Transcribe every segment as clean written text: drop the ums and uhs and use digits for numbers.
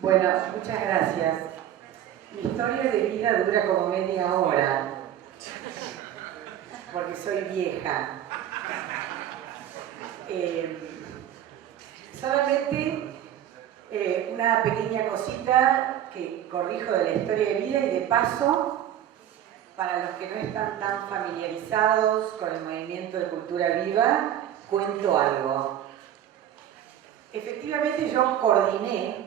Bueno, muchas gracias. Mi historia de vida dura como media hora, porque soy vieja. Solamente una pequeña cosita que corrijo de la historia de vida y de paso, para los que no están tan familiarizados con el movimiento de cultura viva, cuento algo. Efectivamente yo coordiné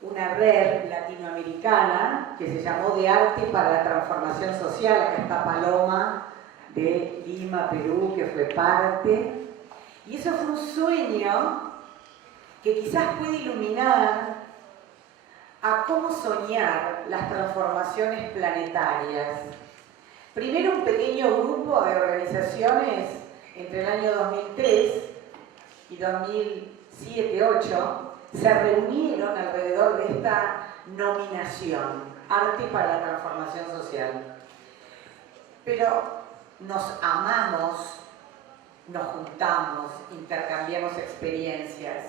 una red latinoamericana que se llamó de Arte para la Transformación Social. Acá está Paloma de Lima, Perú, que fue parte. Y eso fue un sueño que quizás puede iluminar a cómo soñar las transformaciones planetarias. Primero un pequeño grupo de organizaciones entre el año 2003 y 2007-2008 se reunieron alrededor de esta nominación, Arte para la Transformación Social. Pero nos amamos, nos juntamos, intercambiamos experiencias,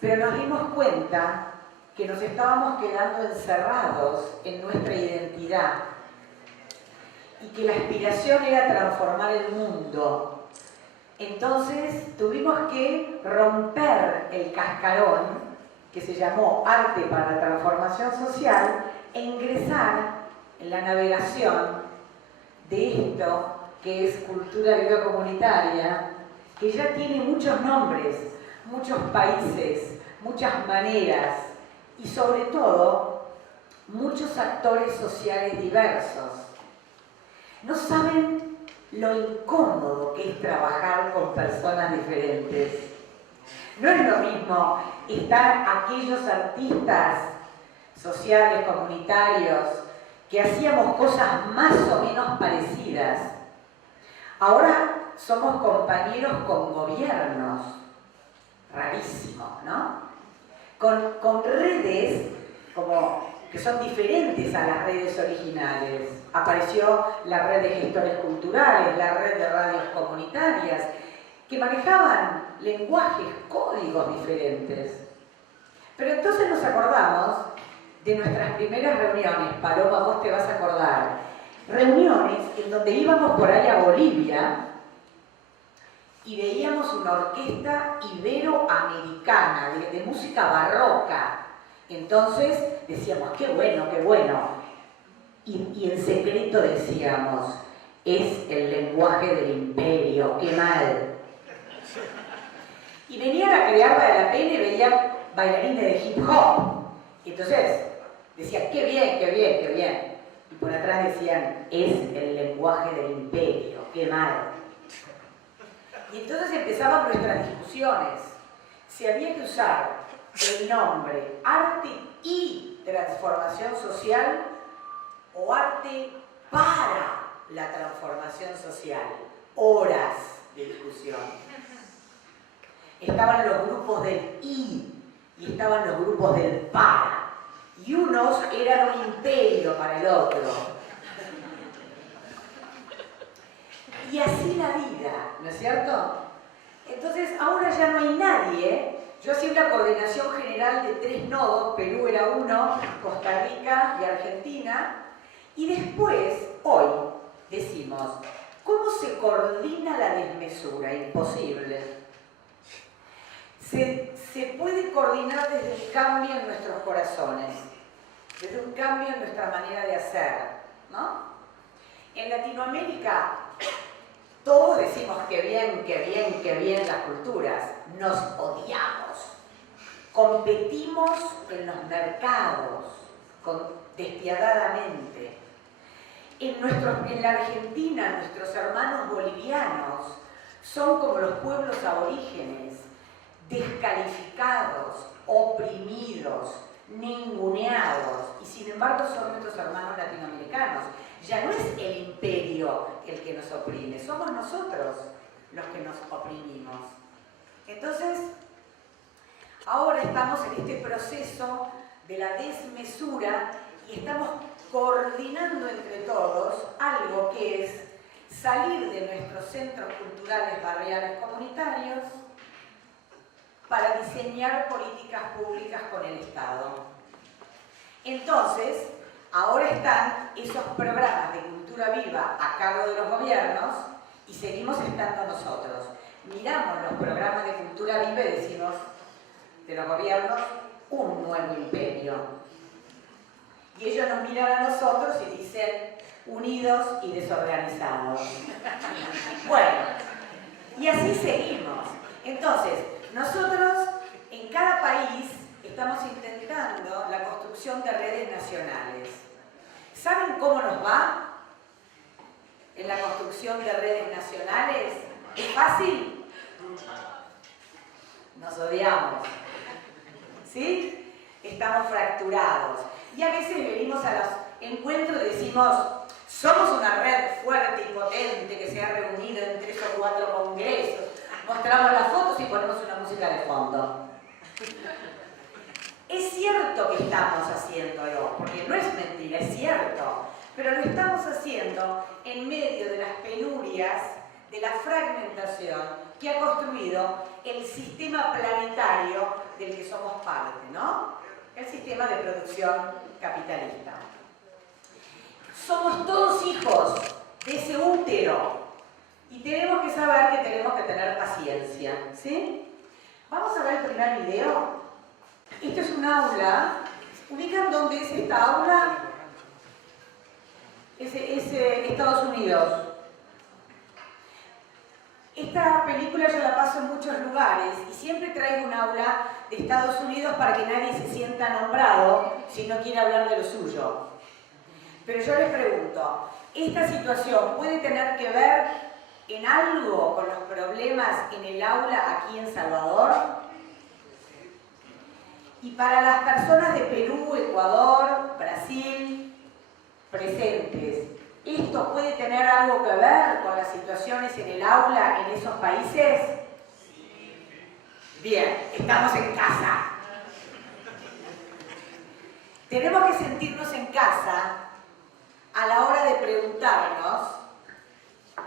pero nos dimos cuenta que nos estábamos quedando encerrados en nuestra identidad y que la aspiración era transformar el mundo. Entonces tuvimos que romper el cascarón que se llamó Arte para la Transformación Social e ingresar en la navegación de esto que es cultura viva comunitaria, que ya tiene muchos nombres, muchos países, muchas maneras y sobre todo muchos actores sociales diversos. No saben lo incómodo que es trabajar con personas diferentes. No es lo mismo estar aquellos artistas sociales, comunitarios, que hacíamos cosas más o menos parecidas. Ahora somos compañeros con gobiernos. Rarísimo, ¿no? Con redes como que son diferentes a las redes originales. Apareció la red de gestores culturales, la red de radios comunitarias, que manejaban lenguajes, códigos diferentes. Pero entonces nos acordamos de nuestras primeras reuniones, Paloma, vos te vas a acordar, reuniones en donde íbamos por ahí a Bolivia y veíamos una orquesta iberoamericana de música barroca. Entonces decíamos, qué bueno, qué bueno. Y en secreto decíamos, es el lenguaje del imperio, qué mal. Y venían a crear de la pena y veían bailarines de hip hop. Entonces decían, qué bien, qué bien, qué bien. Y por atrás decían, es el lenguaje del imperio, qué mal. Y entonces empezaban nuestras discusiones. Si había que usar el nombre Arte y Transformación Social o Arte para la Transformación Social. Horas de discusión. Estaban los grupos del y estaban los grupos del para. Y unos eran un imperio para el otro. Y así la vida, ¿no es cierto? Entonces ahora ya no hay nadie. Yo hacía una coordinación general de 3 nodos, Perú era uno, Costa Rica y Argentina, y después, hoy, decimos, ¿cómo se coordina la desmesura? Imposible. Se puede coordinar desde un cambio en nuestros corazones, desde un cambio en nuestra manera de hacer, ¿no? En Latinoamérica, todos decimos que bien, qué bien, qué bien las culturas. Nos odiamos. Competimos en los mercados despiadadamente. En la Argentina, nuestros hermanos bolivianos son como los pueblos aborígenes, descalificados, oprimidos, ninguneados, y sin embargo son nuestros hermanos latinoamericanos. Ya no es el imperio el que nos oprime, somos nosotros los que nos oprimimos. Entonces, ahora estamos en este proceso de la desmesura y estamos coordinando entre todos algo que es salir de nuestros centros culturales barriales comunitarios para diseñar políticas públicas con el Estado. Entonces, ahora están esos programas de cultura viva a cargo de los gobiernos y seguimos estando nosotros. Miramos los programas de cultura viva y decimos, de los gobiernos, un nuevo imperio. Y ellos nos miran a nosotros y dicen, unidos y desorganizados. Bueno, y así seguimos. Entonces, nosotros en cada país estamos intentando la construcción de redes nacionales. ¿Saben cómo nos va en la construcción de redes nacionales? ¿Es fácil? Nos odiamos. ¿Sí? Estamos fracturados. Y a veces venimos a los encuentros y decimos, somos una red fuerte y potente que se ha reunido en 3 o 4 congresos. Mostramos las fotos y ponemos una música de fondo. Es cierto que estamos haciéndolo, porque no es mentira, es cierto. Pero lo estamos haciendo en medio de las penurias, de la fragmentación que ha construido el sistema planetario del que somos parte, ¿no? El sistema de producción capitalista. Somos todos hijos de ese útero y tenemos que saber que tenemos que tener paciencia, ¿sí? Vamos a ver el primer video. Esto es un aula. ¿Ubican dónde es esta aula? Es Estados Unidos. Esta película yo la paso en muchos lugares y siempre traigo un aula de Estados Unidos para que nadie se sienta nombrado si no quiere hablar de lo suyo. Pero yo les pregunto, ¿esta situación puede tener que ver en algo con los problemas en el aula aquí en Salvador? Y para las personas de Perú, Ecuador, Brasil, presentes, ¿esto puede tener algo que ver con las situaciones en el aula en esos países? Bien, estamos en casa. Tenemos que sentirnos en casa a la hora de preguntarnos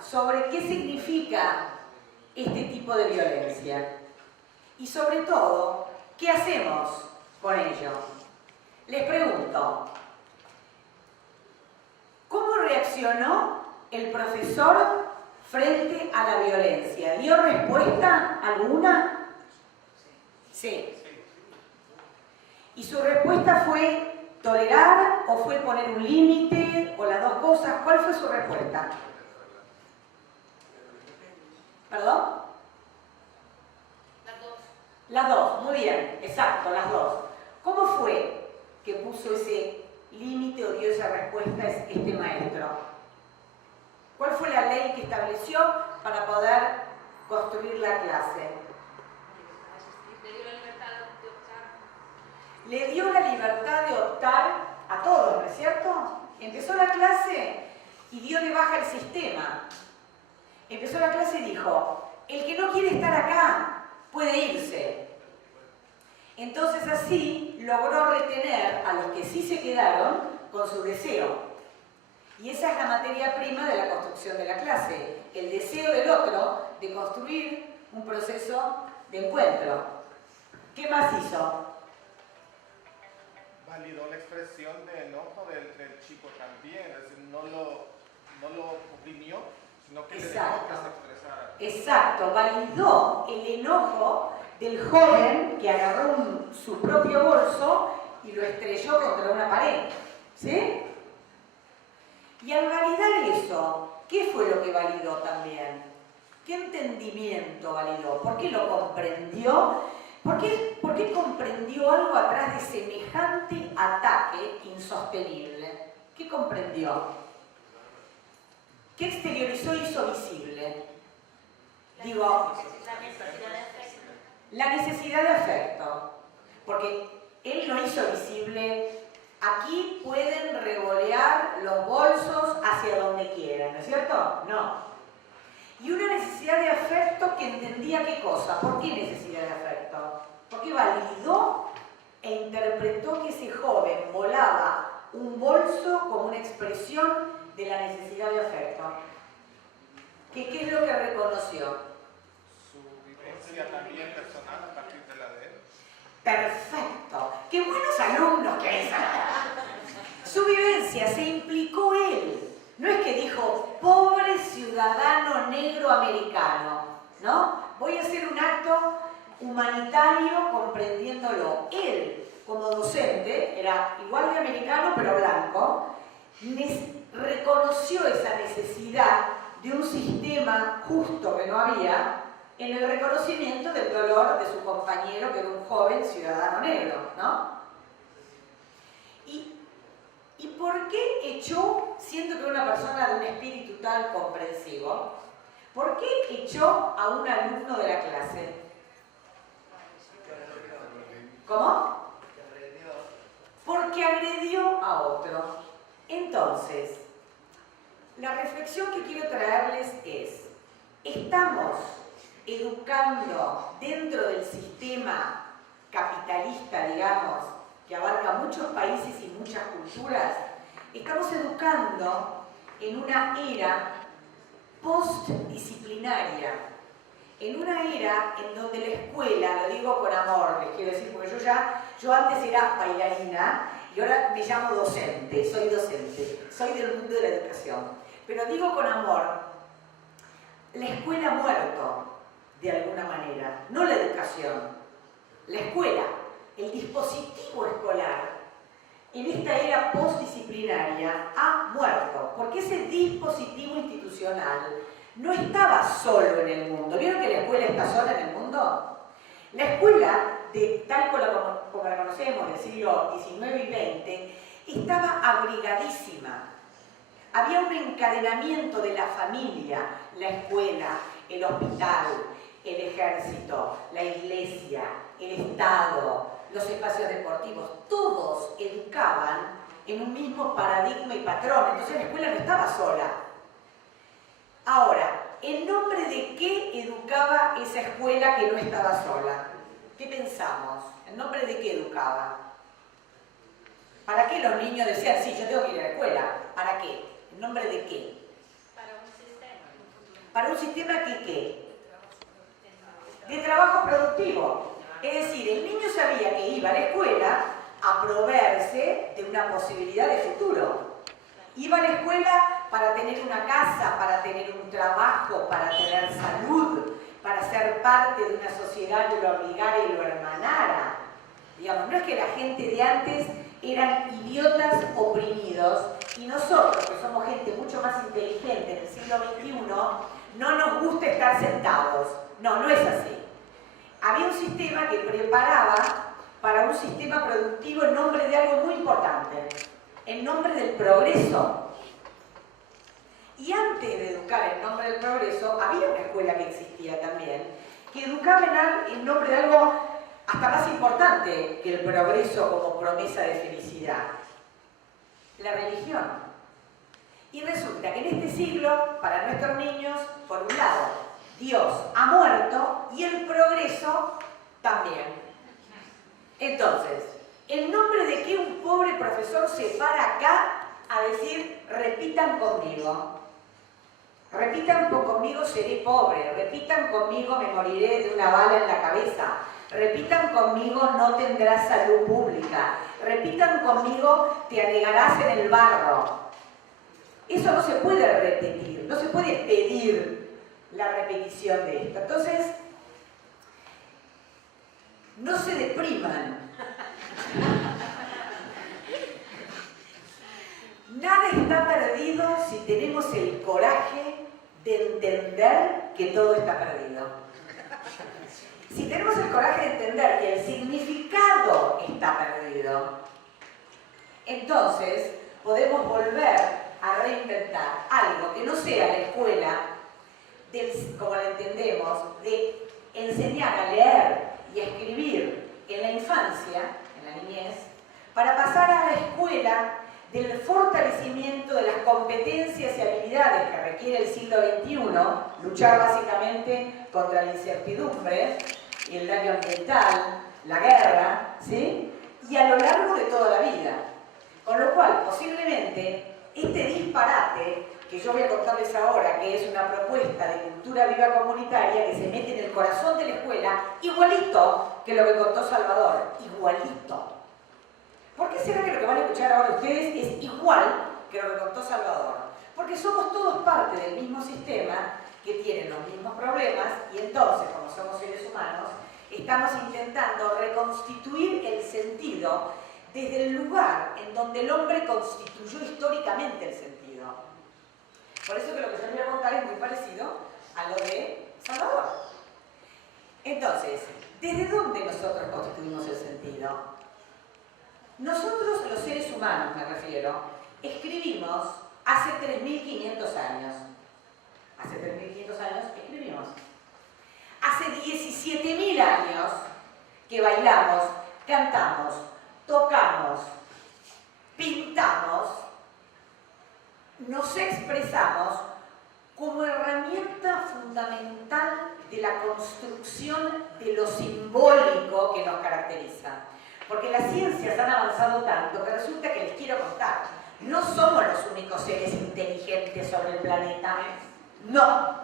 sobre qué significa este tipo de violencia y sobre todo, ¿qué hacemos con ello? Les pregunto, ¿cómo reaccionó el profesor frente a la violencia? ¿Dio respuesta alguna? Sí. ¿Y su respuesta fue tolerar o fue poner un límite o las dos cosas? ¿Cuál fue su respuesta? ¿Perdón? Las dos. Las dos, muy bien, exacto, las dos. ¿Cómo fue que puso ese límite o dio esa respuesta este maestro? ¿Cuál fue la ley que estableció para poder construir la clase? Le dio la libertad de optar a todos, ¿no es cierto? Empezó la clase y dio de baja el sistema. Empezó la clase y dijo, el que no quiere estar acá puede irse. Entonces así logró retener a los que sí se quedaron con su deseo. Y esa es la materia prima de la construcción de la clase, el deseo del otro de construir un proceso de encuentro. ¿Qué más hizo? Validó la expresión de enojo del chico también, es decir, no lo oprimió, sino que le dejó que se expresara. Exacto, validó el enojo del joven que agarró su propio bolso y lo estrelló contra una pared, ¿sí? Y al validar eso, ¿qué fue lo que validó también? ¿Qué entendimiento validó? ¿Por qué lo comprendió? ¿Por qué comprendió algo atrás de semejante ataque insostenible? ¿Qué comprendió? ¿Qué exteriorizó y hizo visible? Digo, la necesidad de afecto. Porque él no hizo visible, aquí pueden revolear los bolsos hacia donde quieran, ¿no es cierto? No. Y una necesidad de afecto que entendía qué cosa. ¿Por qué necesidad de afecto? Porque validó e interpretó que ese joven volaba un bolso como una expresión de la necesidad de afecto. ¿Qué es lo que reconoció? Su vivencia también personal a partir de Perfecto. ¡Qué buenos alumnos que es! Su vivencia se implicó él. No es que dijo, pobre ciudadano negro americano, ¿no? Voy a hacer un acto humanitario comprendiéndolo. Él, como docente, era igual de americano pero blanco, reconoció esa necesidad de un sistema justo que no había en el reconocimiento del dolor de su compañero, que era un joven ciudadano negro, ¿no? ¿Y por qué echó, siendo que era una persona de un espíritu tan comprensivo, por qué echó a un alumno de la clase? ¿Cómo? Porque agredió a otro. Entonces, la reflexión que quiero traerles es, ¿estamos educando dentro del sistema capitalista, digamos, que abarca muchos países y muchas culturas? Estamos educando en una era postdisciplinaria, en una era en donde la escuela, lo digo con amor, les quiero decir, porque yo antes era bailarina y ahora me llamo docente, soy del mundo de la educación, pero digo con amor, la escuela ha muerto de alguna manera, no la educación, la escuela, el dispositivo escolar en esta era postdisciplinaria ha muerto, porque ese dispositivo institucional no estaba solo en el mundo. ¿Vieron que la escuela está sola en el mundo? La escuela, tal como la conocemos del siglo XIX y XX, estaba abrigadísima. Había un encadenamiento de la familia, la escuela, el hospital, el ejército, la iglesia, el Estado, los espacios deportivos, todos educaban en un mismo paradigma y patrón. Entonces la escuela no estaba sola. Ahora, ¿en nombre de qué educaba esa escuela que no estaba sola? ¿Qué pensamos? ¿En nombre de qué educaba? ¿Para qué los niños decían, sí, yo tengo que ir a la escuela? ¿Para qué? ¿En nombre de qué? Para un sistema. ¿Para un sistema que qué? De trabajo productivo. Es decir, el niño sabía que iba a la escuela a proveerse de una posibilidad de futuro. Iba a la escuela para tener una casa, para tener un trabajo, para tener salud, para ser parte de una sociedad que lo obligara y lo hermanara. Digamos, no es que la gente de antes eran idiotas oprimidos y nosotros, que somos gente mucho más inteligente en el siglo XXI, no nos gusta estar sentados. No, no es así. Había un sistema que preparaba para un sistema productivo en nombre de algo muy importante, en nombre del progreso. Y antes de educar en nombre del progreso, había una escuela que existía también, que educaba en nombre de algo hasta más importante que el progreso como promesa de felicidad, la religión. Y resulta que en este siglo, para nuestros niños, por un lado, Dios ha muerto y el progreso también. Entonces, ¿en nombre de qué un pobre profesor se para acá a decir, repitan conmigo? Repitan conmigo, seré pobre. Repitan conmigo, me moriré de una bala en la cabeza. Repitan conmigo, no tendrás salud pública. Repitan conmigo, te anegarás en el barro. Eso no se puede repetir, no se puede pedir la repetición de esto. Entonces, no se depriman. Nada está perdido si tenemos el coraje de entender que todo está perdido. Si tenemos el coraje de entender que el significado está perdido, entonces podemos volver a reinventar algo que no sea la escuela, como la entendemos, de enseñar a leer y a escribir en la infancia, en la niñez, para pasar a la escuela del fortalecimiento de las competencias y habilidades que requiere el siglo XXI, luchar básicamente contra la incertidumbre y el daño ambiental, la guerra, ¿sí? Y a lo largo de toda la vida. Con lo cual, posiblemente, este disparate que yo voy a contarles ahora, que es una propuesta de cultura viva comunitaria que se mete en el corazón de la escuela, igualito que lo que contó Salvador, igualito. ¿Por qué será que lo que van a escuchar ahora ustedes es igual que lo que contó Salvador? Porque somos todos parte del mismo sistema que tienen los mismos problemas y entonces, como somos seres humanos, estamos intentando reconstituir el sentido desde el lugar en donde el hombre constituyó históricamente el sentido. Por eso que lo que yo les voy a contar es muy parecido a lo de Salvador. Entonces, ¿desde dónde nosotros constituimos el sentido? Nosotros, los seres humanos me refiero, escribimos hace 3.500 años. Hace 3.500 años escribimos. Hace 17.000 años que bailamos, cantamos, tocamos, pintamos, nos expresamos como herramienta fundamental de la construcción de lo simbólico que nos caracteriza. Porque las ciencias han avanzado tanto que resulta que les quiero contar, no somos los únicos seres inteligentes sobre el planeta. No.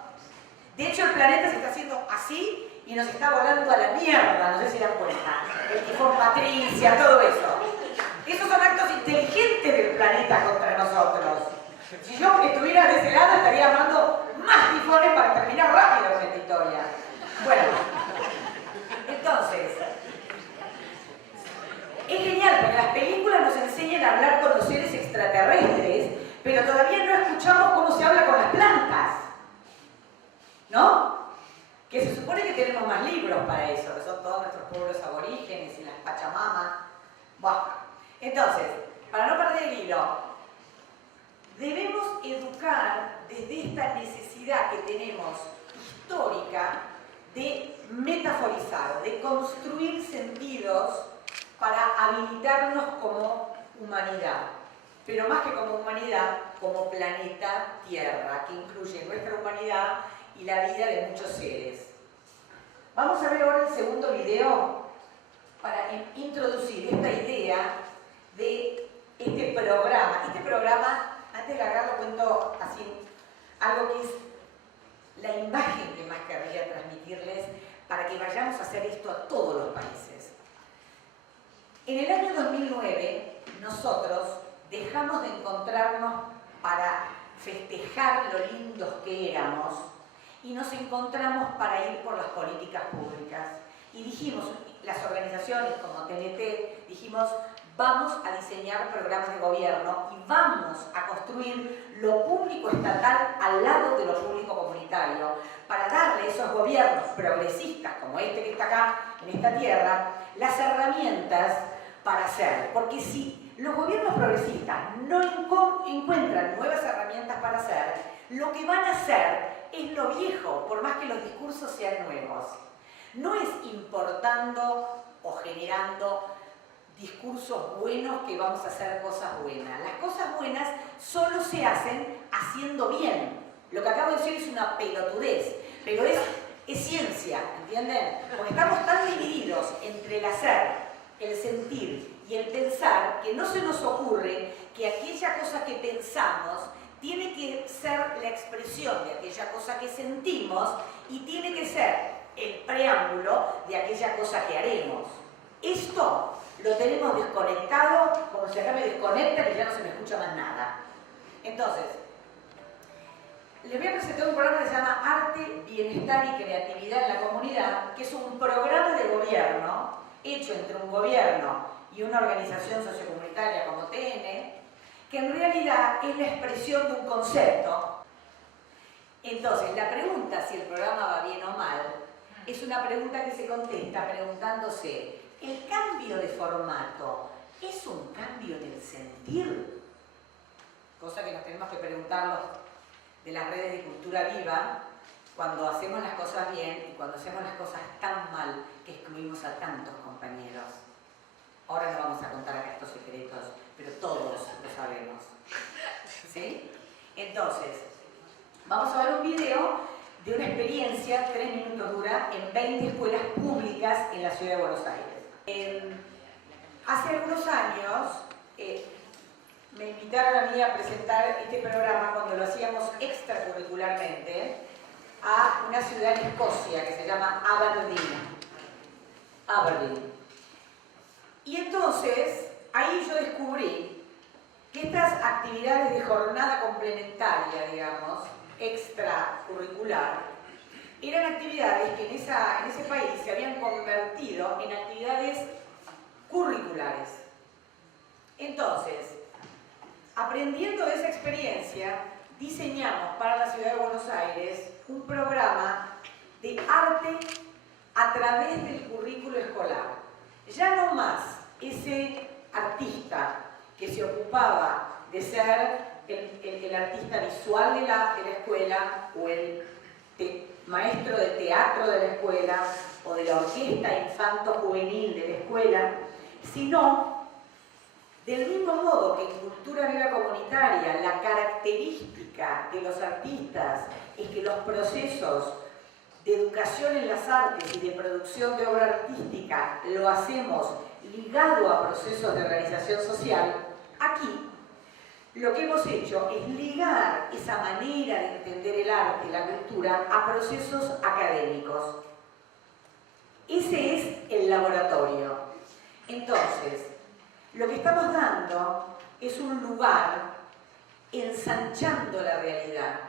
De hecho, el planeta se está haciendo así y nos está volando a la mierda, no sé si dan cuenta. El tifón Patricia, todo eso. Esos son actos inteligentes del planeta contra nosotros. Si yo estuviera de ese lado, estaría armando más tifones para terminar rápido con esta historia. Bueno, entonces, es genial porque las películas nos enseñan a hablar con los seres extraterrestres, pero todavía no escuchamos cómo se habla con las plantas. ¿No? Que se supone que tenemos más libros para eso, que son todos nuestros pueblos aborígenes y las pachamamas. Bueno, entonces, para no perder el hilo, debemos educar desde esta necesidad que tenemos histórica de metaforizar, de construir sentidos para habilitarnos como humanidad, pero más que como humanidad, como planeta Tierra, que incluye nuestra humanidad y la vida de muchos seres. Vamos a ver ahora el segundo video para introducir esta idea de este programa. Este programa, antes de largarlo, cuento así algo que es la imagen que más querría transmitirles para que vayamos a hacer esto a todos los países. En el año 2009, nosotros dejamos de encontrarnos para festejar lo lindos que éramos y nos encontramos para ir por las políticas públicas. Y dijimos, las organizaciones como TNT, dijimos, vamos a diseñar programas de gobierno y vamos a construir lo público estatal al lado de lo público comunitario para darle a esos gobiernos progresistas, como este que está acá en esta tierra, las herramientas para hacer. Porque si los gobiernos progresistas no encuentran nuevas herramientas para hacer, lo que van a hacer es lo viejo, por más que los discursos sean nuevos. No es importando o generando discursos buenos que vamos a hacer cosas buenas. Las cosas buenas solo se hacen haciendo bien. Lo que acabo de decir es una pelotudez, pero es ciencia, ¿entienden? Porque estamos tan divididos entre el hacer, el sentir y el pensar que no se nos ocurre que aquella cosa que pensamos tiene que ser la expresión de aquella cosa que sentimos y tiene que ser el preámbulo de aquella cosa que haremos. Esto lo tenemos desconectado, como si acá me desconectan y ya no se me escucha más nada. Entonces, les voy a presentar un programa que se llama Arte, Bienestar y Creatividad en la Comunidad, que es un programa de gobierno hecho entre un gobierno y una organización sociocomunitaria como TN, que en realidad es la expresión de un concepto. Entonces, la pregunta si el programa va bien o mal es una pregunta que se contesta preguntándose, ¿el cambio de formato es un cambio en el sentir? Cosa que nos tenemos que preguntarnos de las redes de cultura viva cuando hacemos las cosas bien y cuando hacemos las cosas tan mal que excluimos a tantos compañeros. Ahora no vamos a contar acá estos secretos, pero todos lo sabemos. ¿Sí? Entonces, vamos a ver un video de una experiencia, 3 minutos dura, en 20 escuelas públicas en la ciudad de Buenos Aires. Hace algunos años me invitaron a mí a presentar este programa cuando lo hacíamos extracurricularmente a una ciudad en Escocia que se llama Aberdeen. Aberdeen. Y entonces, ahí yo descubrí que estas actividades de jornada complementaria, digamos, extracurricular, eran actividades que en ese país se habían convertido en actividades curriculares. Entonces, aprendiendo de esa experiencia, diseñamos para la ciudad de Buenos Aires un programa de arte a través del currículo escolar. Ya no más ese artista que se ocupaba de ser el artista visual de la escuela o el maestro de teatro de la escuela o de la orquesta infanto-juvenil de la escuela, sino del mismo modo que en Cultura Viva Comunitaria la característica de los artistas es que los procesos de educación en las artes y de producción de obra artística lo hacemos ligado a procesos de organización social, aquí lo que hemos hecho es ligar esa manera de entender el arte y la cultura a procesos académicos. Ese es el laboratorio. Entonces, lo que estamos dando es un lugar ensanchando la realidad,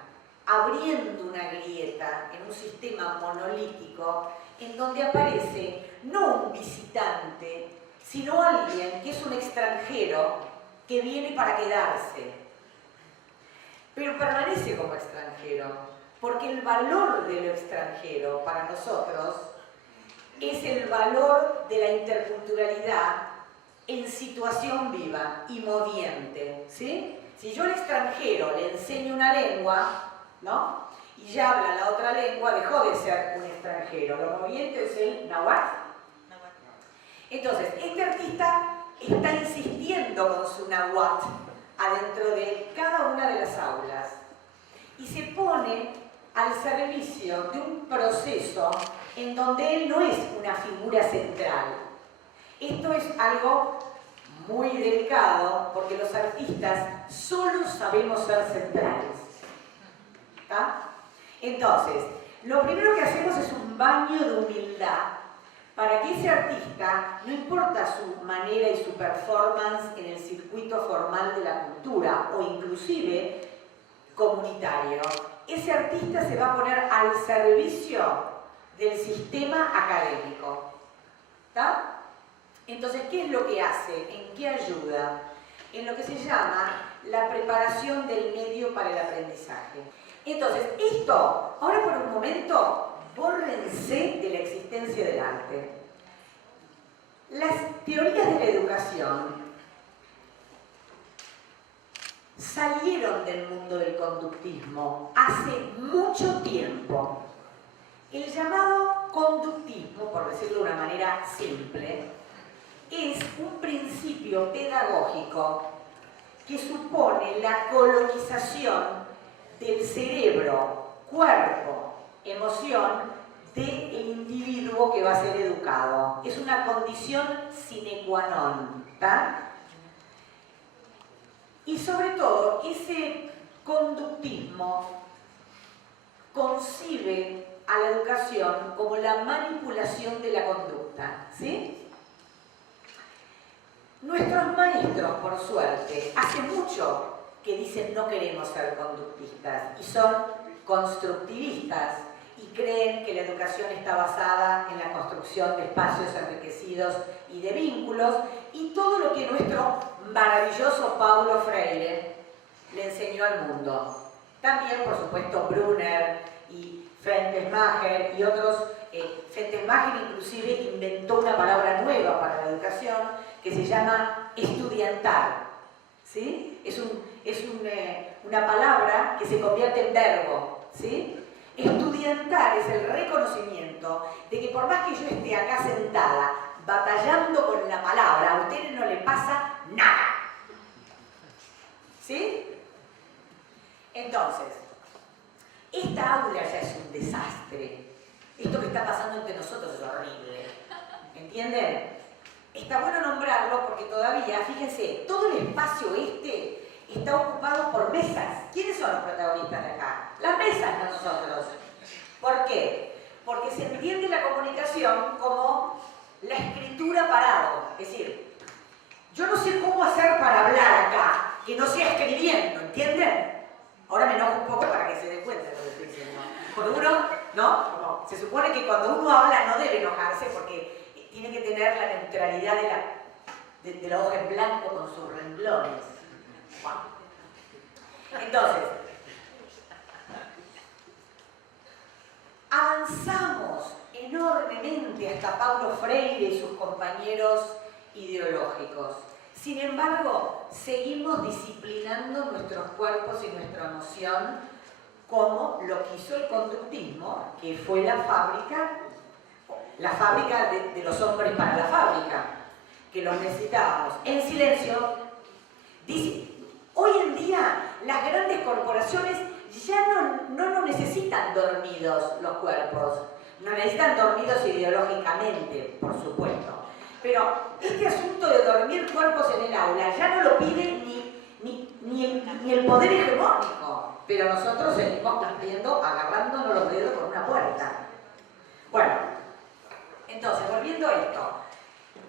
abriendo una grieta en un sistema monolítico en donde aparece no un visitante, sino alguien que es un extranjero que viene para quedarse, pero permanece como extranjero, porque el valor de lo extranjero para nosotros es el valor de la interculturalidad en situación viva y moviente, ¿sí? Si yo al extranjero le enseño una lengua, ¿no?, y ya habla la otra lengua, dejó de ser un extranjero. Lo moviente es el náhuatl. Entonces, este artista está insistiendo con su náhuatl adentro de cada una de las aulas y se pone al servicio de un proceso en donde él no es una figura central. Esto es algo muy delicado porque los artistas solo sabemos ser centrales. ¿Está? Entonces, lo primero que hacemos es un baño de humildad para que ese artista, no importa su manera y su performance en el circuito formal de la cultura o inclusive comunitario, ese artista se va a poner al servicio del sistema académico. ¿Está? Entonces, ¿qué es lo que hace? ¿En qué ayuda? En lo que se llama la preparación del medio para el aprendizaje. Entonces, esto, ahora por un momento, bórrense de la existencia del arte. Las teorías de la educación salieron del mundo del conductismo hace mucho tiempo. El llamado conductismo, por decirlo de una manera simple, es un principio pedagógico que supone la colonización del cerebro, cuerpo, emoción del individuo que va a ser educado. Es una condición sine qua non, ¿tá? Y sobre todo, ese conductismo concibe a la educación como la manipulación de la conducta, ¿sí? Nuestros maestros, por suerte, hace mucho que dicen no queremos ser conductistas y son constructivistas y creen que la educación está basada en la construcción de espacios enriquecidos y de vínculos y todo lo que nuestro maravilloso Paulo Freire le enseñó al mundo. También, por supuesto, Brunner y Fentesmacher y otros. Fentesmacher inclusive inventó una palabra nueva para la educación que se llama estudiantar, ¿sí? Es una palabra que se convierte en verbo, ¿sí? Estudiantar es el reconocimiento de que por más que yo esté acá sentada batallando con la palabra, a ustedes no le pasa nada, ¿sí? Entonces, esta aula ya es un desastre. Esto que está pasando entre nosotros es horrible, ¿entienden? Está bueno nombrarlo porque todavía, fíjense, todo el espacio este está ocupado por mesas. ¿Quiénes son los protagonistas de acá? Las mesas, no nosotros. ¿Por qué? Porque se entiende la comunicación como la escritura parado. Es decir, yo no sé cómo hacer para hablar acá, que no sea escribiendo, ¿entienden? Ahora me enojo un poco para que se den cuenta de lo que estoy diciendo. Porque uno, ¿no? Se supone que cuando uno habla no debe enojarse porque tiene que tener la neutralidad de la hoja en blanco con sus renglones. Entonces, avanzamos enormemente hasta Paulo Freire y sus compañeros ideológicos. Sin embargo, seguimos disciplinando nuestros cuerpos y nuestra emoción como lo quiso el conductismo, que fue la fábrica de los hombres para la fábrica, que los necesitábamos en silencio. Dice, hoy en día las grandes corporaciones ya no necesitan dormidos los cuerpos, no necesitan dormidos ideológicamente, por supuesto. Pero este asunto de dormir cuerpos en el aula ya no lo pide ni el poder hegemónico, pero nosotros seguimos cumpliendo, agarrándonos los dedos con una puerta. Bueno, entonces, volviendo a esto,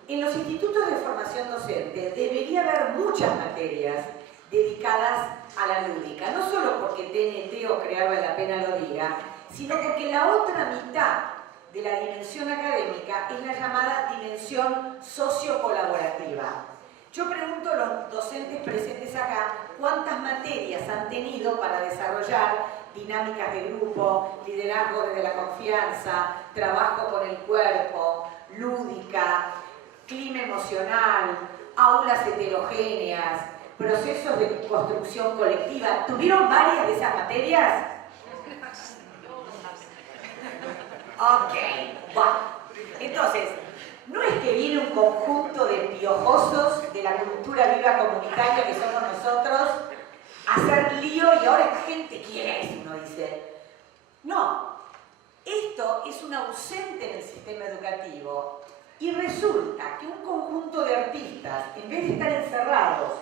en los institutos de formación docente debería haber muchas materias dedicadas a la lúdica, no solo porque TNT o Crear Vale la Pena lo diga, sino porque la otra mitad de la dimensión académica es la llamada dimensión socio-colaborativa. Yo pregunto a los docentes presentes acá cuántas materias han tenido para desarrollar dinámicas de grupo, liderazgo desde la confianza, trabajo con el cuerpo, lúdica, clima emocional, aulas heterogéneas, procesos de construcción colectiva. ¿Tuvieron varias de esas materias? Ok, bueno. Entonces, no es que viene un conjunto de piojosos de la cultura viva comunitaria que somos nosotros a hacer lío y ahora esta gente, ¿quién es? Uno dice. No, esto es un ausente en el sistema educativo y resulta que un conjunto de artistas, en vez de estar encerrados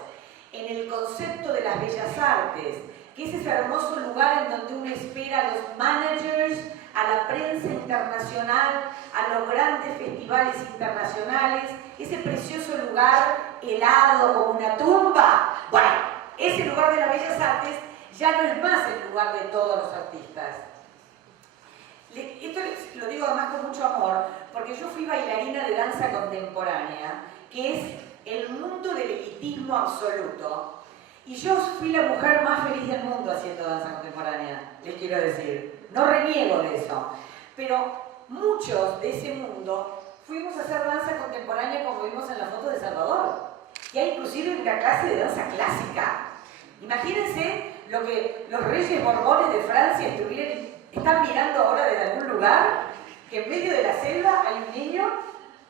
en el concepto de las bellas artes, que es ese hermoso lugar en donde uno espera a los managers, a la prensa internacional, a los grandes festivales internacionales, ese precioso lugar helado como una tumba. Bueno, ese lugar de las bellas artes ya no es más el lugar de todos los artistas. Esto lo digo además con mucho amor, porque yo fui bailarina de danza contemporánea, que es el mundo del elitismo absoluto, y yo fui la mujer más feliz del mundo haciendo danza contemporánea, les quiero decir. No reniego de eso, pero muchos de ese mundo fuimos a hacer danza contemporánea como vimos en la foto de Salvador, y hay inclusive una clase de danza clásica. Imagínense lo que los reyes borbones de Francia están mirando ahora desde algún lugar, que en medio de la selva hay un niño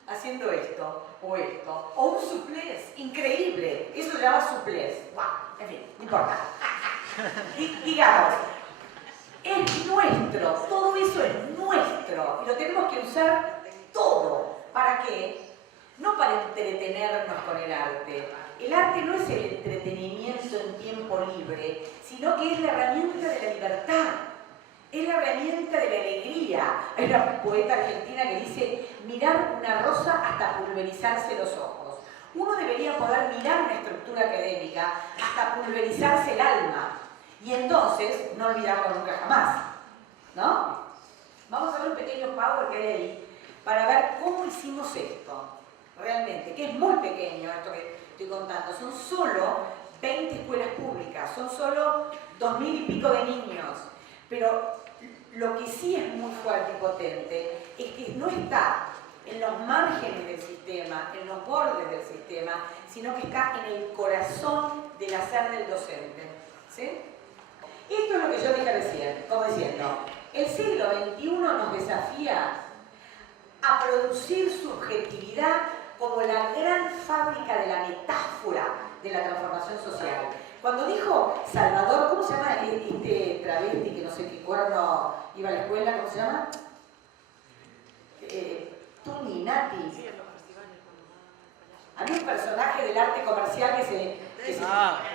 haciendo esto, o un souplés, increíble, eso se llama souplés. Wow, en fin, no importa. Digamos, es nuestro, todo eso es nuestro, y lo tenemos que usar todo. ¿Para qué? No para entretenernos con el arte. El arte no es el entretenimiento en tiempo libre, sino que es la herramienta de la libertad. Es la herramienta de la alegría. Hay una poeta argentina que dice, mirar una rosa hasta pulverizarse los ojos. Uno debería poder mirar una estructura académica hasta pulverizarse el alma. Y entonces, no olvidarlo nunca jamás. ¿No? Vamos a ver un pequeño power que hay ahí para ver cómo hicimos esto. Realmente, que es muy pequeño esto que estoy contando. Son solo 20 escuelas públicas, son solo 2000 y pico de niños. Pero lo que sí es muy fuerte y potente es que no está en los márgenes del sistema, en los bordes del sistema, sino que está en el corazón del hacer del docente. ¿Sí? Esto es lo que yo dije recién, como diciendo, el siglo XXI nos desafía a producir subjetividad como la gran fábrica de la metáfora de la transformación social. Cuando dijo Salvador, ¿cómo se llama este travesti que no sé qué cuerno iba a la escuela? ¿Cómo se llama? Tuni, Nati. Había un personaje del arte comercial que se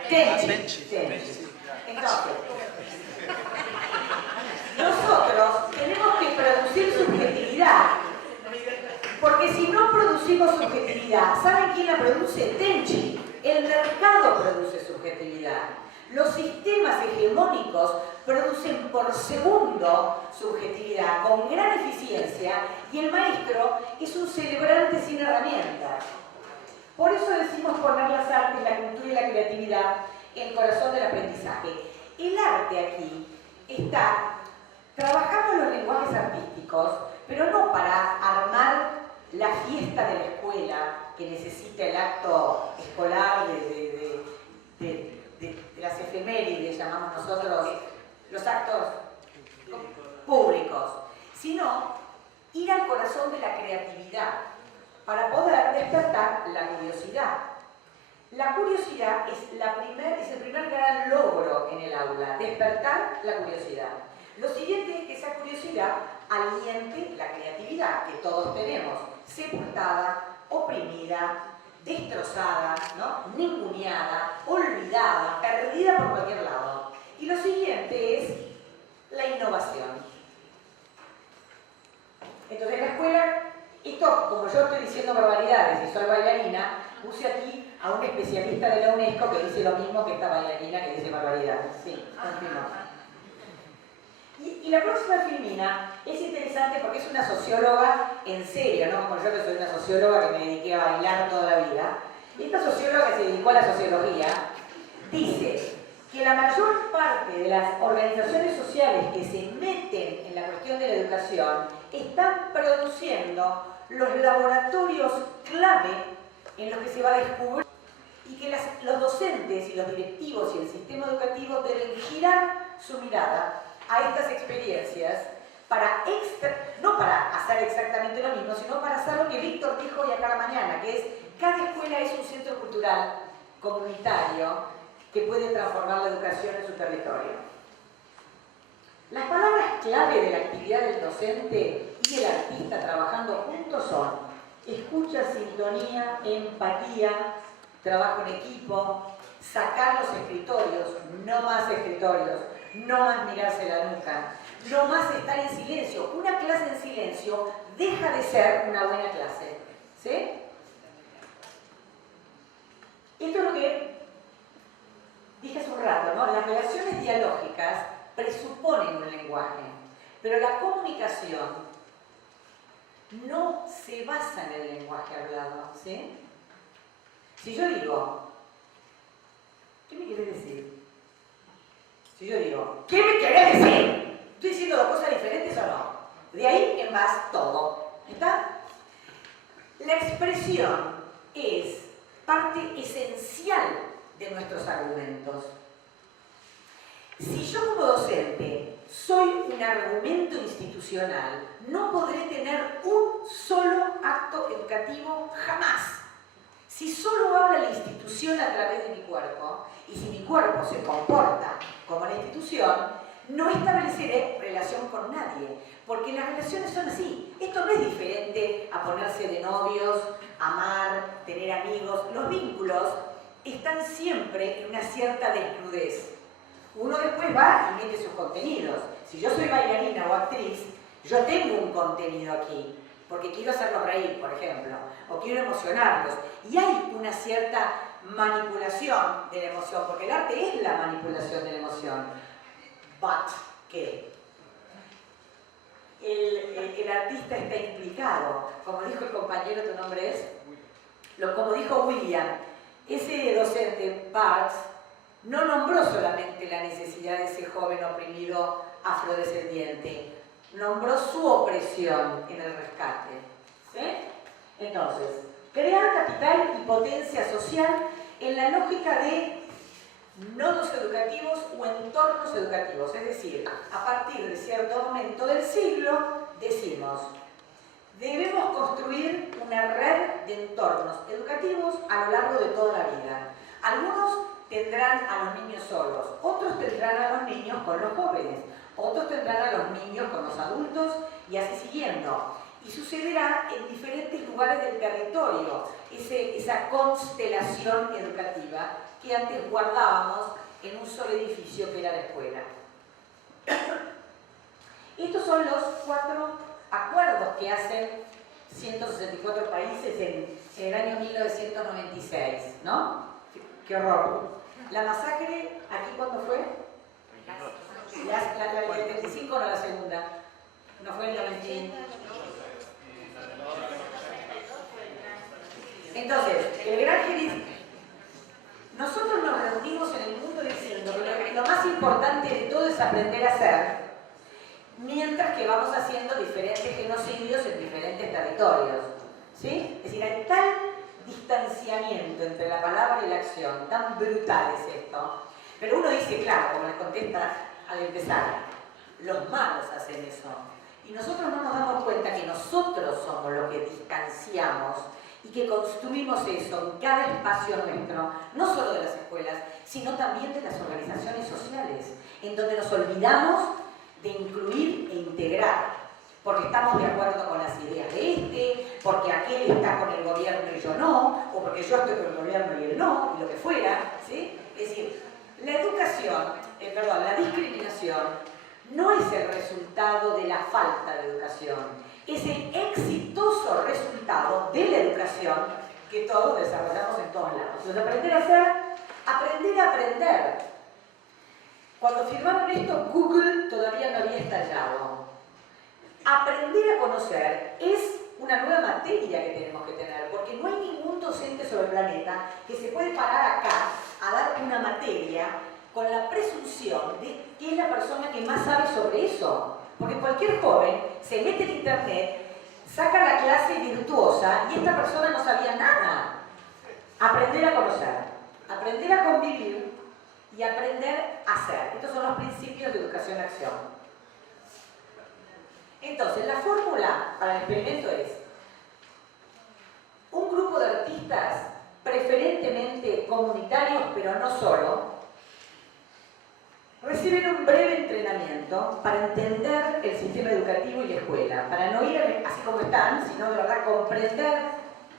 Tenchi. Entonces, nosotros tenemos que producir subjetividad, porque si no producimos subjetividad. ¿Saben quién la produce? Tenchi. El mercado produce subjetividad. Los sistemas hegemónicos producen por segundo subjetividad con gran eficiencia y el maestro es un celebrante sin herramientas. Por eso decimos poner las artes, la cultura y la creatividad en el corazón del aprendizaje. El arte aquí está, trabajamos los lenguajes artísticos, pero no para armar la fiesta de la escuela que necesita el acto escolar de las efemérides, llamamos nosotros los actos públicos, sino ir al corazón de la creatividad para poder despertar la curiosidad. La curiosidad es el primer gran logro en el aula, despertar la curiosidad. Lo siguiente es que esa curiosidad aliente la creatividad que todos tenemos, sepultada, oprimida, destrozada, ¿no? Ninguneada, olvidada, perdida por cualquier lado. Y lo siguiente es la innovación. Entonces la escuela, esto, como yo estoy diciendo barbaridades y soy bailarina, puse aquí a un especialista de la UNESCO que dice lo mismo que esta bailarina que dice barbaridades. Sí, continúa. Y la próxima Filmina es interesante porque es una socióloga en serio, no como yo que soy una socióloga que me dediqué a bailar toda la vida. Y esta socióloga que se dedicó a la sociología dice que la mayor parte de las organizaciones sociales que se meten en la cuestión de la educación están produciendo los laboratorios clave en los que se va a descubrir y que los docentes y los directivos y el sistema educativo deben girar su mirada a estas experiencias no para hacer exactamente lo mismo, sino para hacer lo que Víctor dijo hoy acá a la mañana, que es cada escuela es un centro cultural comunitario que puede transformar la educación en su territorio. Las palabras clave de la actividad del docente y el artista trabajando juntos son escucha, sintonía, empatía, trabajo en equipo, sacar los escritorios, no más escritorios, no más mirarse la nuca, no más estar en silencio. Una clase en silencio deja de ser una buena clase. ¿Sí? Esto es lo que dije hace un rato, ¿no? Las relaciones dialógicas presuponen un lenguaje, pero la comunicación no se basa en el lenguaje hablado. ¿Sí? Si yo digo, ¿qué me quieres decir? Si yo digo, ¿qué me querés decir? ¿Estoy diciendo dos cosas diferentes o no? De ahí en más todo. ¿Está? La expresión es parte esencial de nuestros argumentos. Si yo como docente soy un argumento institucional, no podré tener un solo acto educativo jamás. Si solo habla la institución a través de mi cuerpo, y si mi cuerpo se comporta como la institución, no estableceré relación con nadie, porque las relaciones son así. Esto no es diferente a ponerse de novios, amar, tener amigos. Los vínculos están siempre en una cierta desnudez. Uno después va y mete sus contenidos. Si yo soy bailarina o actriz, yo tengo un contenido aquí, porque quiero hacerlos reír, por ejemplo, o quiero emocionarlos. Y hay una cierta manipulación de la emoción, porque el arte es la manipulación de la emoción. But, ¿qué? El artista está implicado. Como dijo el compañero, ¿tu nombre es? Como dijo William, ese docente, Parks, no nombró solamente la necesidad de ese joven oprimido afrodescendiente, nombró su opresión en el rescate. ¿Sí? Entonces, crear capital y potencia social en la lógica de nodos educativos o entornos educativos. Es decir, a partir de cierto momento del siglo, decimos, debemos construir una red de entornos educativos a lo largo de toda la vida. Algunos tendrán a los niños solos, otros tendrán a los niños con los jóvenes, otros tendrán a los niños con los adultos y así siguiendo. Y sucederá en diferentes lugares del territorio, esa constelación educativa que antes guardábamos en un solo edificio que era la escuela. Estos son los 4 acuerdos que hacen 164 países en el año 1996, ¿no? Qué horror. La masacre, ¿aquí cuándo fue? La del 25 o la segunda. No fue el 90. Entonces, el gran Gerizim. Nosotros nos reunimos en el mundo diciendo que lo más importante de todo es aprender a hacer, mientras que vamos haciendo diferentes genocidios en diferentes territorios. ¿Sí? Es decir, hay tal distanciamiento entre la palabra y la acción, tan brutal es esto. Pero uno dice, claro, como les contesta al empezar, los malos hacen eso. Y nosotros no nos damos cuenta que nosotros somos los que distanciamos y que construimos eso en cada espacio nuestro, no solo de las escuelas, sino también de las organizaciones sociales, en donde nos olvidamos de incluir e integrar, porque estamos de acuerdo con las ideas de este, porque aquel está con el gobierno y yo no, o porque yo estoy con el gobierno y él no, y lo que fuera, ¿sí? Es decir, la educación, la discriminación no es el resultado de la falta de educación, es el exitoso resultado de la educación que todos desarrollamos en todos lados. Entonces, aprender a hacer, aprender a aprender. Cuando firmaron esto, Google todavía no había estallado. Aprender a conocer es una nueva materia que tenemos que tener, porque no hay ningún docente sobre el planeta que se puede parar acá a dar una materia con la presunción de que es la persona que más sabe sobre eso. Porque cualquier joven se mete en internet, saca la clase virtuosa y esta persona no sabía nada. Aprender a conocer, aprender a convivir y aprender a hacer. Estos son los principios de educación-acción. Entonces, la fórmula para el experimento es un grupo de artistas, preferentemente comunitarios, pero no solo, reciben un breve entrenamiento para entender el sistema educativo y la escuela, para no ir así como están, sino de verdad comprender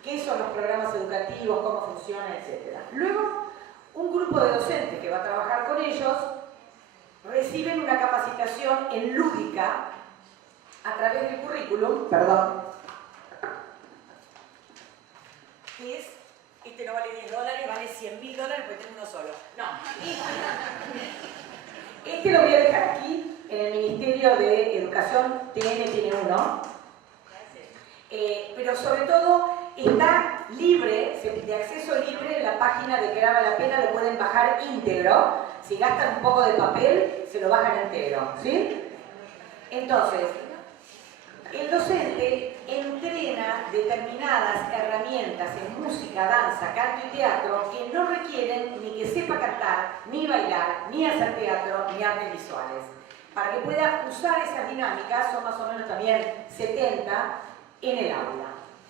qué son los programas educativos, cómo funcionan, etc. Luego, un grupo de docentes que va a trabajar con ellos reciben una capacitación en lúdica a través del currículum, que es, este no vale $10, vale $100.000 porque tengo uno solo. No. Este lo voy a dejar aquí, en el Ministerio de Educación, tiene uno. Pero sobre todo está libre, de acceso libre en la página de Que Graba la Pena, lo pueden bajar íntegro. Si gastan un poco de papel, se lo bajan entero, ¿sí? Entonces, el docente entrena determinadas herramientas en música, danza, canto y teatro que no requieren ni que sepa cantar, ni bailar, ni hacer teatro, ni artes visuales. Para que pueda usar esas dinámicas, son más o menos también 70 en el aula.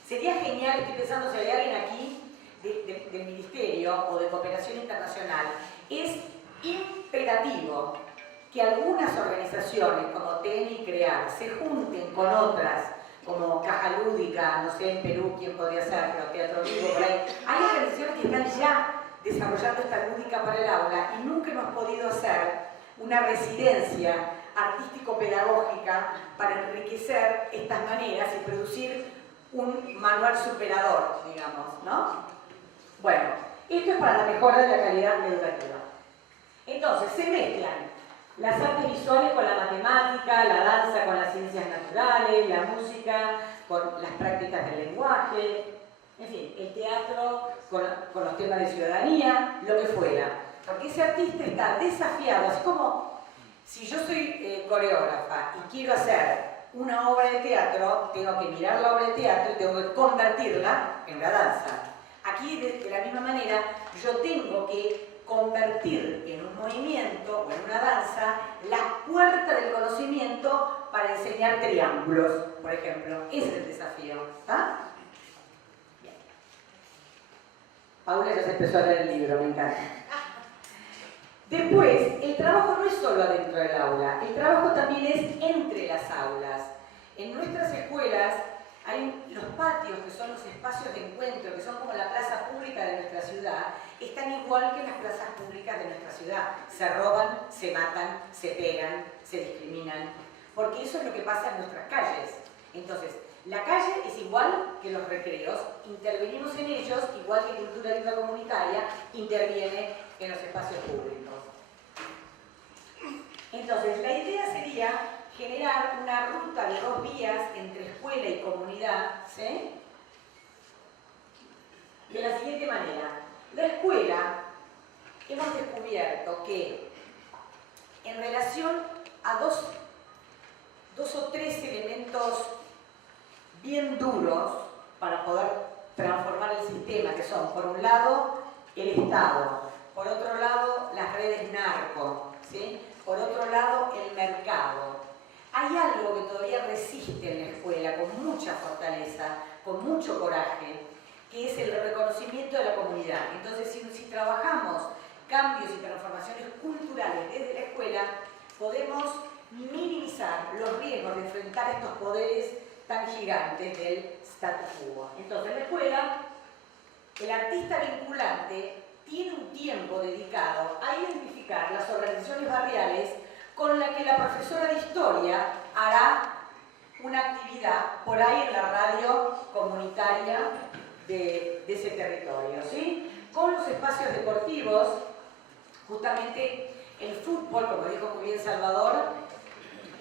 Sería genial, estoy pensando si hay alguien aquí del Ministerio o de Cooperación Internacional, es imperativo que algunas organizaciones como TN y CREAR se junten con otras, como Caja Lúdica, no sé en Perú quién podría ser, pero Teatro Vivo, por ahí. Hay organizaciones que están ya desarrollando esta lúdica para el aula y nunca hemos podido hacer una residencia artístico-pedagógica para enriquecer estas maneras y producir un manual superador, digamos, ¿no? Bueno, esto es para la mejora de la calidad educativa. Entonces, se mezclan las artes visuales con la matemática, la danza con las ciencias naturales, la música con las prácticas del lenguaje, en fin, el teatro con los temas de ciudadanía, lo que fuera. Porque ese artista está desafiado, así como si yo soy coreógrafa y quiero hacer una obra de teatro, tengo que mirar la obra de teatro y tengo que convertirla en una danza. Aquí, de la misma manera, yo tengo que convertir en un movimiento o en una danza la puerta del conocimiento para enseñar triángulos, por ejemplo. Ese es el desafío. ¿Está? Bien. Paula ya se empezó a leer el libro, me encanta. Después, el trabajo no es solo adentro del aula, el trabajo también es entre las aulas. En nuestras escuelas hay los patios, que son los espacios de encuentro, que son como la plaza pública de nuestra ciudad, están igual que las plazas públicas de nuestra ciudad. Se roban, se matan, se pegan, se discriminan, porque eso es lo que pasa en nuestras calles. Entonces, La calle es igual que los recreos, intervenimos en ellos, igual que Cultura Viva Comunitaria interviene en los espacios públicos. Entonces, la idea sería generar una ruta de 2 vías entre escuela y comunidad, ¿sí? De la siguiente manera. La escuela, hemos descubierto que en relación a dos o tres elementos bien duros para poder transformar el sistema, que son, por un lado, el Estado, por otro lado, las redes narco, ¿sí? Por otro lado, el mercado. Hay algo que todavía resiste en la escuela con mucha fortaleza, con mucho coraje, que es el reconocimiento de la comunidad. Entonces, si trabajamos cambios y transformaciones culturales desde la escuela, podemos minimizar los riesgos de enfrentar estos poderes tan gigantes del status quo. Entonces, en la escuela, el artista vinculante tiene un tiempo dedicado a identificar las organizaciones barriales con la que la profesora de historia hará una actividad por ahí en la radio comunitaria de ese territorio, ¿sí? Con los espacios deportivos, justamente el fútbol, como dijo muy bien Salvador,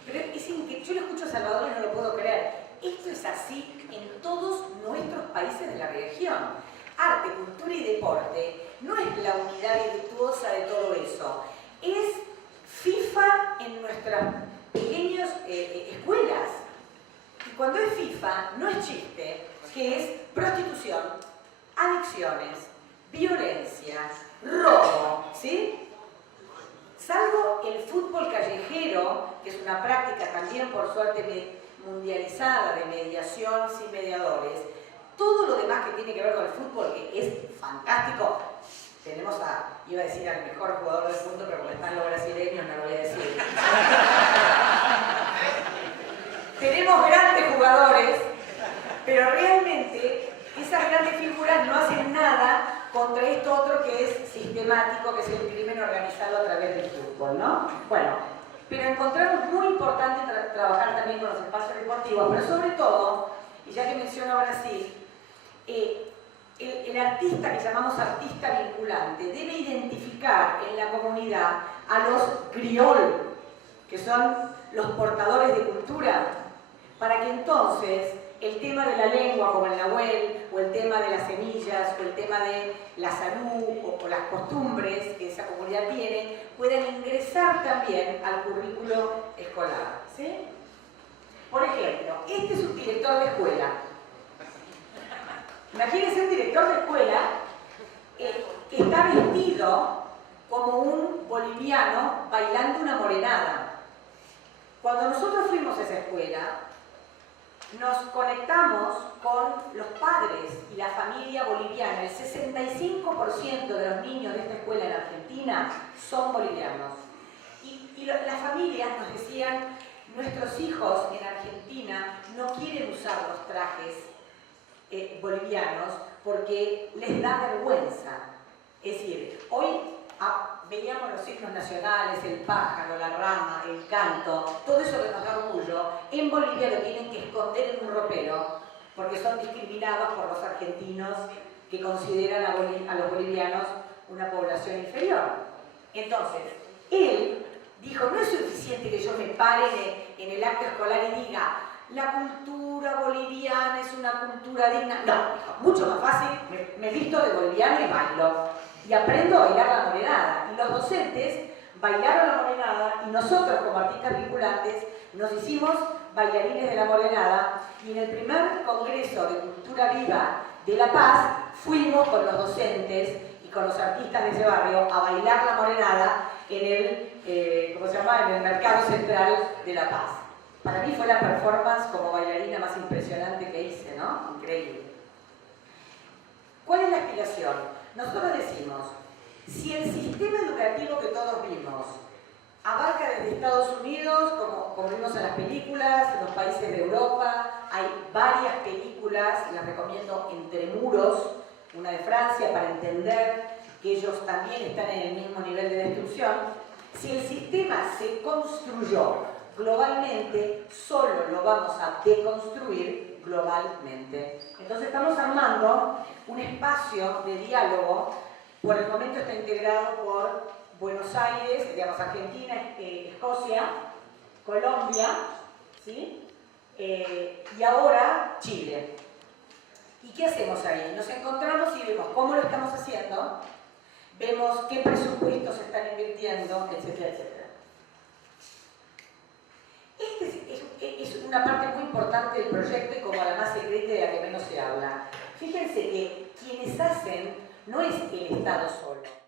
pero es increíble, yo lo escucho a Salvador y no lo puedo creer. Esto es así en todos nuestros países de la región. Arte, cultura y deporte no es la unidad virtuosa de todo eso, es FIFA en nuestras pequeñas escuelas. Y cuando es FIFA, no es chiste, que es prostitución, adicciones, violencia, robo, ¿sí? Salvo el fútbol callejero, que es una práctica también por suerte mundializada de mediación sin mediadores, todo lo demás que tiene que ver con el fútbol, que es fantástico. Tenemos iba a decir al mejor jugador del mundo, pero como están los brasileños no lo voy a decir. Tenemos grandes jugadores, pero realmente esas grandes figuras no hacen nada contra esto otro que es sistemático, que es el crimen organizado a través del fútbol, ¿no? Bueno, pero encontramos muy importante trabajar también con los espacios deportivos, pero sobre todo, y ya que menciono Brasil, el artista que llamamos artista vinculante debe identificar en la comunidad a los griol, que son los portadores de cultura, para que entonces el tema de la lengua, como el nahuel, o el tema de las semillas, o el tema de la salud, o las costumbres que esa comunidad tiene, puedan ingresar también al currículo escolar, ¿sí? Por ejemplo, este es un director de escuela. Imagínense un director de escuela que está vestido como un boliviano bailando una morenada. Cuando nosotros fuimos a esa escuela, nos conectamos con los padres y la familia boliviana. El 65% de los niños de esta escuela en Argentina son bolivianos. Y las familias nos decían, nuestros hijos en Argentina no quieren usar los trajes bolivianos porque les da vergüenza. Es decir, hoy veíamos los signos nacionales, el pájaro, la rama, el canto, todo eso que nos da orgullo. En Bolivia lo tienen que esconder en un ropero porque son discriminados por los argentinos que consideran a los bolivianos una población inferior. Entonces, él dijo, no es suficiente que yo me pare en el acto escolar y diga la cultura boliviana es una cultura digna. No, dijo, mucho más fácil, me visto de boliviano y bailo. Y aprendo a bailar la morenada. Y los docentes bailaron la morenada y nosotros como artistas vinculantes nos hicimos bailarines de la morenada y en el primer congreso de Cultura Viva de La Paz fuimos con los docentes y con los artistas de ese barrio a bailar la morenada en el, ¿cómo se llama? En el Mercado Central de La Paz. Para mí fue la performance como bailarina más impresionante que hice, ¿no? Increíble. ¿Cuál es la aspiración? Nosotros decimos, si el sistema educativo que todos vimos abarca desde Estados Unidos, como vimos en las películas, en los países de Europa, hay varias películas, las recomiendo, Entre Muros, una de Francia, para entender que ellos también están en el mismo nivel de destrucción. Si el sistema se construyó globalmente, solo lo vamos a deconstruir globalmente. Entonces estamos armando un espacio de diálogo, por el momento está integrado por Buenos Aires, digamos Argentina, Escocia, Colombia, ¿sí? Y ahora Chile. ¿Y qué hacemos ahí? Nos encontramos y vemos cómo lo estamos haciendo, vemos qué presupuestos se están invirtiendo, etcétera, etcétera. Es una parte muy importante del proyecto y como la más secreta y de la que menos se habla. Fíjense que quienes hacen no es el Estado solo.